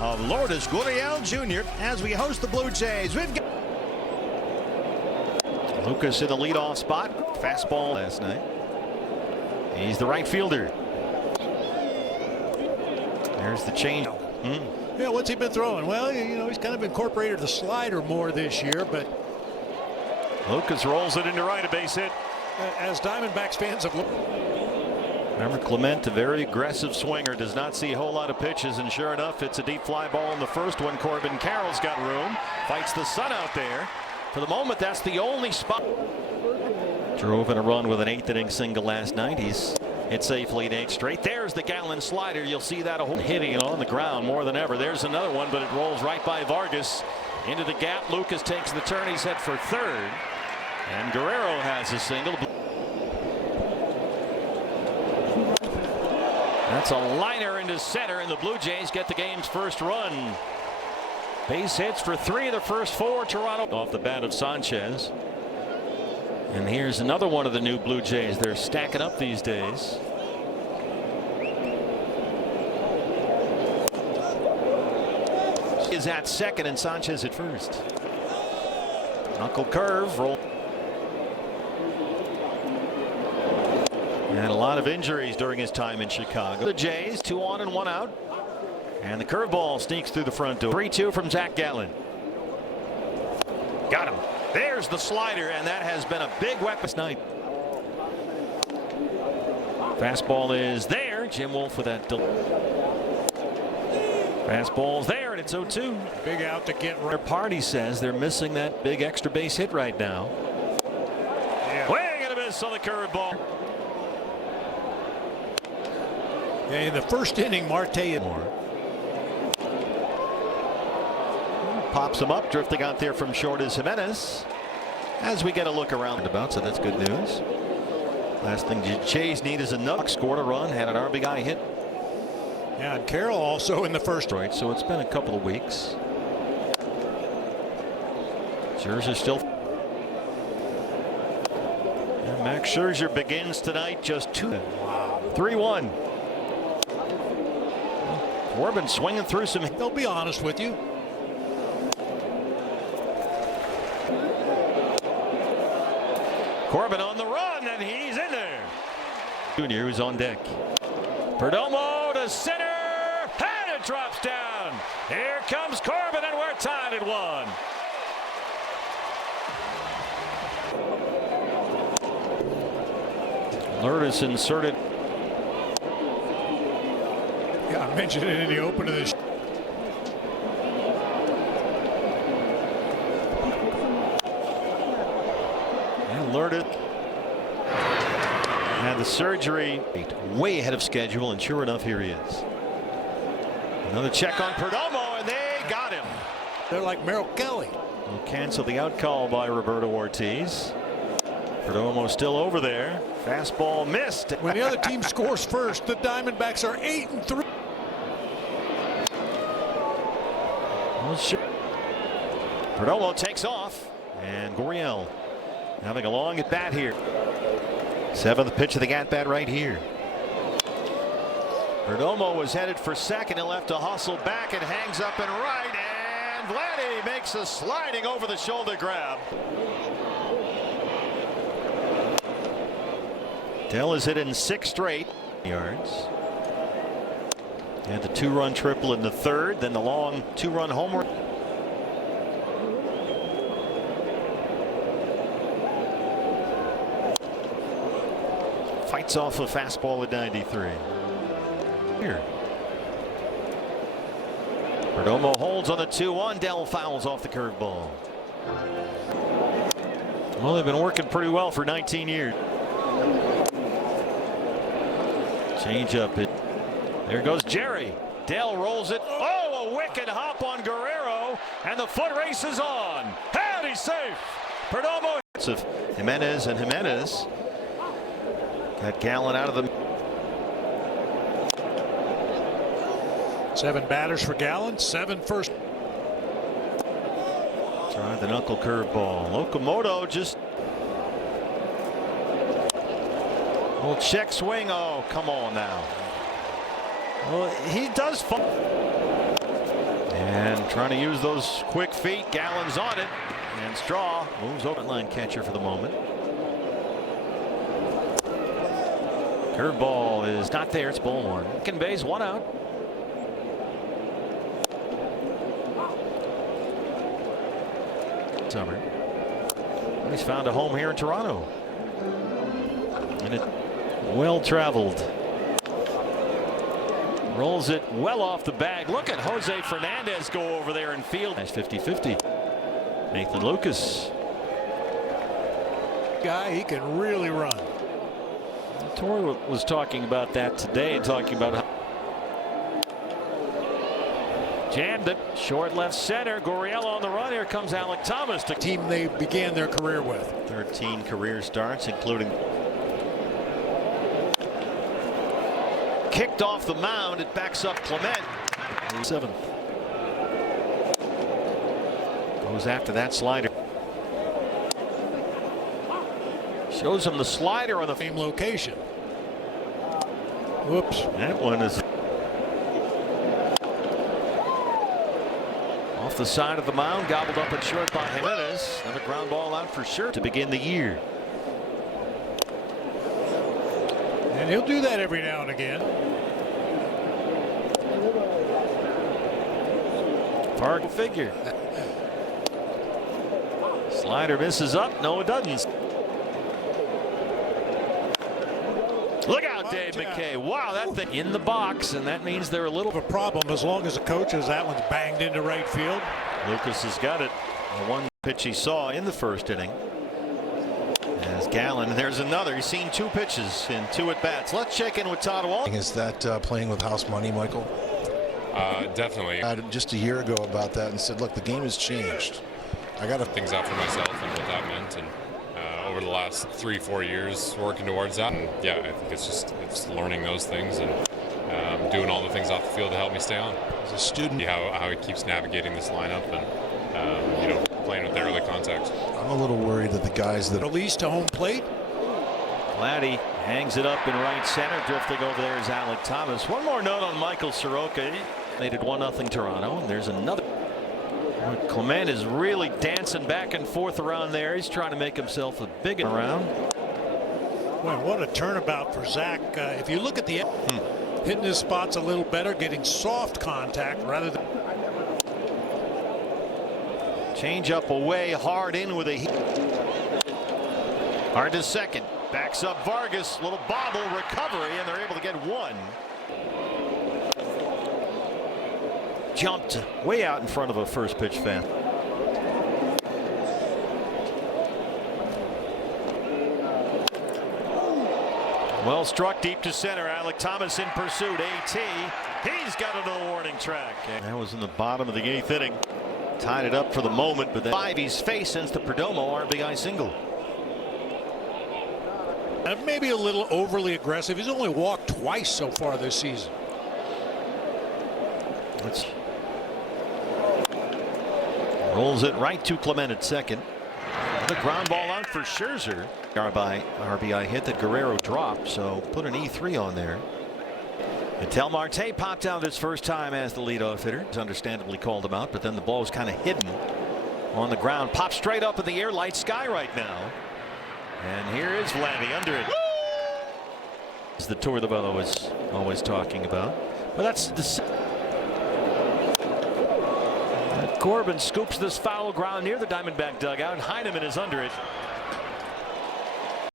of Lourdes Gurriel Jr. as we host the Blue Jays. We've got Lucas in the leadoff spot. Fastball last night. He's the right fielder. There's the change. Yeah, what's he been throwing? Well, you know, he's kind of incorporated the slider more this year, but Lucas rolls it into right, a base hit. As Diamondbacks fans have looked. Remember, Clement, a very aggressive swinger, does not see a whole lot of pitches, and sure enough, it's a deep fly ball in the first one. Corbin Carroll's got room, fights the sun out there. For the moment, that's the only spot. Drove in a run with an 8th inning single last night. He's hit safely in 8 straight. There's the Gallen slider. You'll see that a whole hitting it on the ground more than ever. There's another one, but it rolls right by Vargas into the gap. Lucas takes the turn. He's head for third, and Guerrero has a single. That's a liner into center, and the Blue Jays get the game's first run. Base hits for 3 of the first 4. Toronto off the bat of Sanchez. And here's another one of the new Blue Jays. They're stacking up these days. Is at second and Sanchez at first. Knuckle curve roll. And a lot of injuries during his time in Chicago. The Jays 2 on and 1 out. And the curveball sneaks through the front door. 3-2 from Zack Gallen. Got him. There's the slider, and that has been a big weapon tonight. Fastball is there. Jim Wolf with that. Fastball's there, and it's 0-2. Big out to get right. Their party says they're missing that big extra base hit right now. Yeah. Way gonna miss on the curveball. Yeah, in the first inning, Marte pops him up, drifting out there from short is Jimenez. As we get a look around about, so that's good news. Last thing the Jays need is another. Scored a run, had an RBI hit. Yeah, and Carroll also in the first. Right, so it's been a couple of weeks. Scherzer still. And Max Scherzer begins tonight just 3-1. Corbin swinging through some. They'll be honest with you. Corbin on the run, and he's in there. Junior, who's on deck. Perdomo to center, and it drops down. Here comes Corbin, and we're tied at 1. Lourdes inserted. Yeah, I mentioned it in the open of this. Lourdes had the surgery way ahead of schedule, and sure enough, here he is. Another check on Perdomo, and they got him. They're like Merrill Kelly. Will cancel the out call by Roberto Ortiz. Perdomo still over there. Fastball missed. When the other team scores first, the Diamondbacks are 8-3. Well, sure. Perdomo takes off, and Gurriel having a long at bat here. 7th pitch of the at bat right here. Perdomo was headed for second and left to hustle back and hangs up and right, and Vladdy makes a sliding over the shoulder grab. Dell is hit in 6 straight yards. And the 2-run triple in the 3rd, then the long 2-run homer. Fights off a fastball at 93. Here. Perdomo holds on the 2-1. Dell fouls off the curveball. Well, they've been working pretty well for 19 years. Change up it. There goes Jerry. Dell rolls it. Oh, a wicked hop on Guerrero, and the foot race is on. And he's safe. Perdomo. Of Jimenez, and Jimenez got Gallen out of the. 7 batters for Gallen, 7 first. Tried the knuckle curveball. Locomoto just. Little check swing. Oh, come on now. Well, he does. Trying to use those quick feet. Gallen's on it. And Straw moves over line catcher for the moment. Curveball is not there. It's ball one. Second base, one out. Summer. He's found a home here in Toronto. And it well traveled. Rolls it well off the bag. Look at Jose Fernandez go over there and field. Nice 50-50. Nathan Lucas. Guy, he can really run. Torre was talking about that today, talking about how jammed it short left center. Gurriel on the run. Here comes Alek Thomas, the Team they began their career with. 13 career starts, including kicked off the mound. It backs up Clement. 7th. Goes after that slider. Shows him the slider on the Same location. Whoops. That one is off the side of the mound, gobbled up at short by Jimenez. Another ground ball out for sure to begin the year. And he'll do that every now and again. Park figure. Slider misses up. No, it doesn't. Look out, Dave McKay. Wow, that thing in the box, and that means they're a little of a problem as long as the coach as that one's banged into right field. Lucas has got it. The one pitch he saw in the first inning. As Gallen, there's another. He's seen 2 pitches in 2 at bats. Let's check in with Todd Wall. Is that playing with house money, Michael? Definitely. Just a year ago about that and said, look, the game has changed. I got to Things out for myself and what that meant, and over the last 3-4 years working towards that. And yeah, I think it's learning those things and doing all the things off the field to help me stay on. as a student. How he keeps navigating this lineup and playing with the early contact. I'm a little worried that the guys that Release to home plate. Vladdy hangs it up in right center. Drifting over there is Alek Thomas. One more note on Michael Soroka. Made it 1-0 Toronto, and there's another. Clement is really dancing back and forth around there. He's trying to make himself a big around. Well, what a turnabout for Zack. If you look at the hitting his spots a little better, getting soft contact rather than Change up away, hard in with a hard to second. Backs up Vargas, little bobble recovery, and they're able to get one. Jumped way out in front of a first pitch fan. Well struck deep to center. Alek Thomas in pursuit. AT. He's got a no warning track. That was in the bottom of the 8th inning. Tied it up for the moment, but then 5 he's faced since the Perdomo RBI single. maybe a little overly aggressive. He's only walked twice so far this season. Rolls it right to Clement at second. The ground ball out for Scherzer. RBI hit that Guerrero dropped, so put an E3 on there. Until Marte popped out his first time as the leadoff hitter. He's understandably called him out, but then the ball was kind of hidden on the ground. Popped straight up in the air, light sky right now. And here is Vladdy under it. This is the tour the fellow was always talking about. But that's the. Corbin scoops this foul ground near the Diamondback dugout, and Heineman is under it.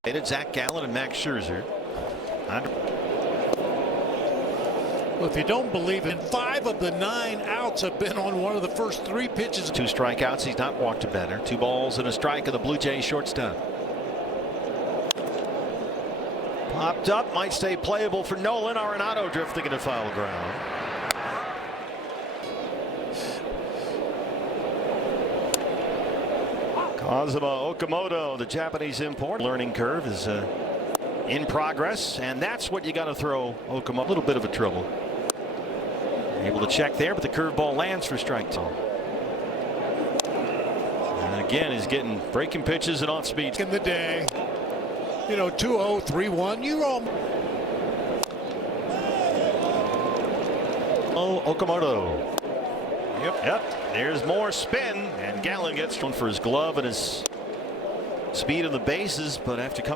It's Zack Gallen and Max Scherzer. Well, if you don't believe it, 5 of the 9 outs have been on one of the first 3 pitches. 2 strikeouts. He's not walked a batter. 2 balls and a strike of the Blue Jays shortstop. Popped up, might stay playable for Nolan. Arenado drifting in a foul ground. Kazuma Okamoto, the Japanese import. Learning curve is in progress, and that's what you got to throw Okamoto. A little bit of a trouble. Able to check there, but the curveball lands for strike 2. And again, he's getting breaking pitches and off speed. In the day, 2-0, 3-1. You're all. Oh, Okamoto. Yep. There's more spin, and Gallen gets one for his glove and his speed on the bases, but after coming